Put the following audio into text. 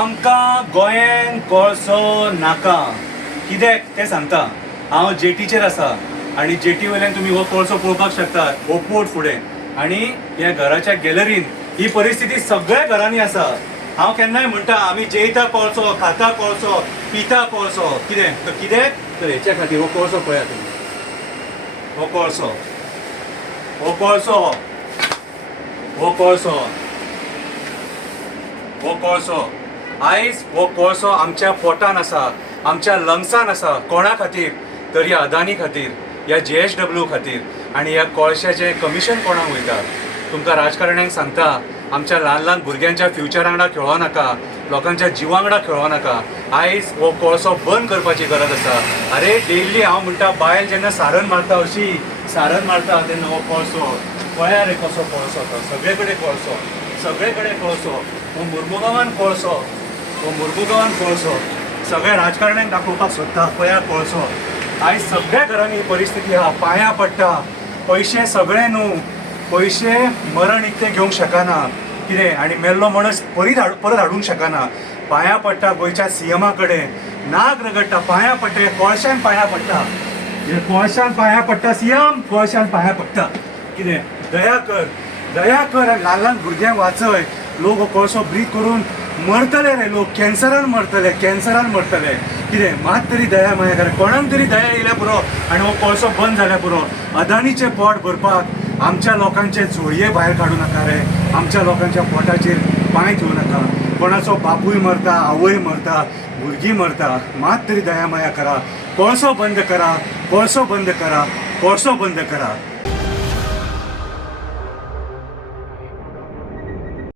आमकां गोंयान कोळसो नाका कित्याक तें सांगता। हांव जेटीचेर आसा आनी जेटी वयल्यान तुमी हो कोळसो पळोवपाक शकतात ओपोट फुडें। आनी ह्या घराच्या गॅलरीन ही परिस्थिती सगळ्या घरांनी आसा। हांव केन्नाय म्हणटा आमी जेयता कोळसो, खाता कोळसो, पिता कोळसो, कित्याक तर हेच्या खातीर हो कोळसो पळयात तुमी। हो कोळसो, हो कोळसो, हो कोळसो, हो कोळसो आयज हो कोळसो आमच्या पोटान आसा, आमच्या लंग्सान आसा। कोणा खातीर तर ह्या अदानी खातीर, ह्या JSW खातीर। आनी ह्या कोळशाचें कमिशन कोणाक वयता? तुमकां राजकारण्यांक सांगता आमच्या ल्हान ल्हान भुरग्यांच्या फ्युचरा वांगडा खेळो नाका, लोकांच्या जिवा वांगडा खेळो नाका। आयज हो कोळसो बंद करपाची गरज आसा। अरे डेली हांव म्हणटा बायल जेन्ना सारण मारता, अशी सारण मारता तेन्ना हो कोळसो पळया रे कसो कोळसो तो। सगळे कडेन कोळसो, सगळे कडेन कोळसो। हो मुर्मुगांवान कोळसो, हो मुर्मुगांवान कोळसो। सगळ्या राजकारण्यांक दाखोवपाक सोदता पळया कोळसो। आयज सगळ्या घरांनी ही परिस्थिती आहा, पांयां पडटा। पयशे सगळे न्हू, पयशे मरण इकते घेवंक शकना कितें, आनी मेल्लो मणस परत हाडूंक शकना। पांयां पडटा गोंयच्या CM कडेन, नाक रगडटा, पांयां पडटा, कोळशान पांयां पडटा, कोळशान पांयां पडटा। CM कोळशान पांयां पडटा। कितें दया कर, दया कर, ल्हान ल्हान भुरग्यांक वाचय। लोक हो कोळसो ब्रीथ करून मरतले रे, लोक कॅन्सरान मरतले, कॅन्सरान मरतले। कितें मात तरी दया माया कर, कोणाक तरी दया येयल्या पुरो आनी हो कोळसो बंद जाल्या पुरो। अदानीचें पोट भरपाक आमच्या लोकांचे जोडये भायर काडूं नाका रे, आमच्या लोकांच्या पोटाचेर पांय ठेवूं नाका। कोणाचो बापूय मरता, आवय मरता, भुरगीं मरता, मात तरी दया माया करा। कोळसो बंद करा, कोळसो बंद करा, कोळसो बंद करा।